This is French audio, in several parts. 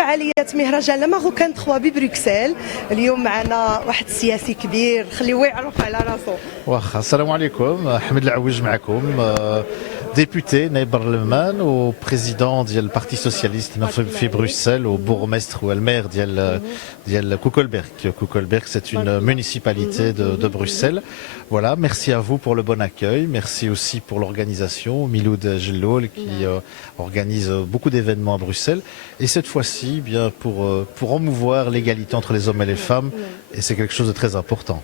فعاليات مهرجان ماروكان 3 ببروكسل. اليوم معنا واحد السياسي كبير، خليوه يعرف على راسو. واخا السلام عليكم، حمد العويج معكم، député نائب برلمان وبريزيدون ديال البارتي سوسياليست في بروكسل وبورغمستر والمير ديال كوكلبرغ. Koukelberg, c'est une municipalité de Bruxelles. Voilà, merci à vous pour le bon accueil, merci aussi pour l'organisation, Miloud Jelloul qui organise beaucoup d'événements à Bruxelles. Et cette fois-ci, bien pour promouvoir l'égalité entre les hommes et les femmes, et c'est quelque chose de très important.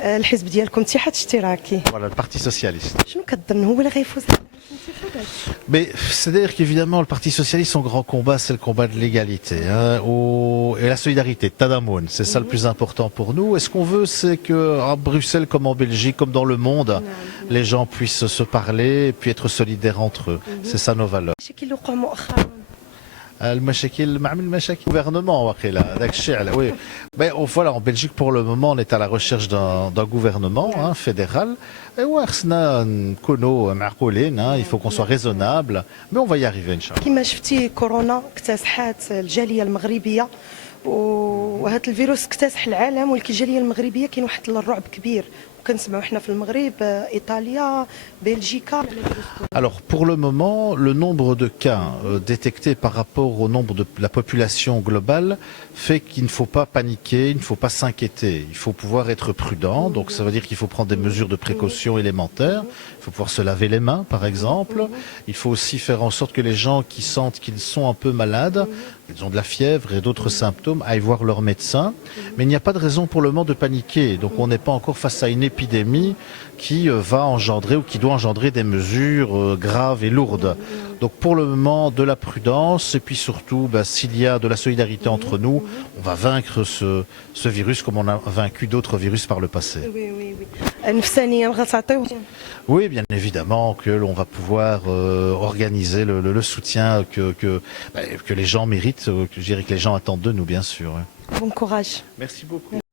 الحزب ديالكم اتحاد اشتراكي. Voilà, le Parti Socialiste. شنو كتظن هو اللي غيفوز على الانتخابات؟ Mais c'est-à-dire qu'évidemment, le Parti Socialiste, son grand combat, c'est le combat de l'égalité et la solidarité, Tadamoun. C'est ça le plus important pour nous. Et ce qu'on veut, c'est qu'à Bruxelles, comme en Belgique, comme dans le monde, les gens puissent se parler et puis être solidaires entre eux. C'est ça nos valeurs. المشاكل مع المشاكل gouvernement واقيلا داك الشيء على وي voilà en Belgique pour le moment on est à la recherche d'un gouvernement fédéral et خصنا نكونوا معقولين il faut qu'on soit raisonnable mais on va y arriver ان شاء الله. كما شفتي كورونا اكتسحت الجاليه المغربيه وهذا الفيروس اكتسح العالم، ولكن الجاليه المغربيه كاين واحد الرعب كبير وكنسمعوا حنا في المغرب ايطاليا بلجيكا. Alors pour le moment, le nombre de cas détectés par rapport au nombre de la population globale fait qu'il ne faut pas paniquer, il ne faut pas s'inquiéter. Il faut pouvoir être prudent, donc ça veut dire qu'il faut prendre des mesures de précaution élémentaires. Il faut pouvoir se laver les mains par exemple. Il faut aussi faire en sorte que les gens qui sentent qu'ils sont un peu malades, ils ont de la fièvre et d'autres symptômes, aillent voir leur médecin. Mais il n'y a pas de raison pour le moment de paniquer. Donc on n'est pas encore face à une épidémie qui va engendrer ou qui doit engendrer des mesures graves et lourdes. Donc pour le moment, de la prudence et puis surtout, s'il y a de la solidarité entre nous, on va vaincre ce virus comme on a vaincu d'autres virus par le passé. Oui, bien évidemment que l'on va pouvoir organiser le soutien que les gens méritent, que je dirais que les gens attendent de nous, bien sûr. Bon courage. Merci beaucoup.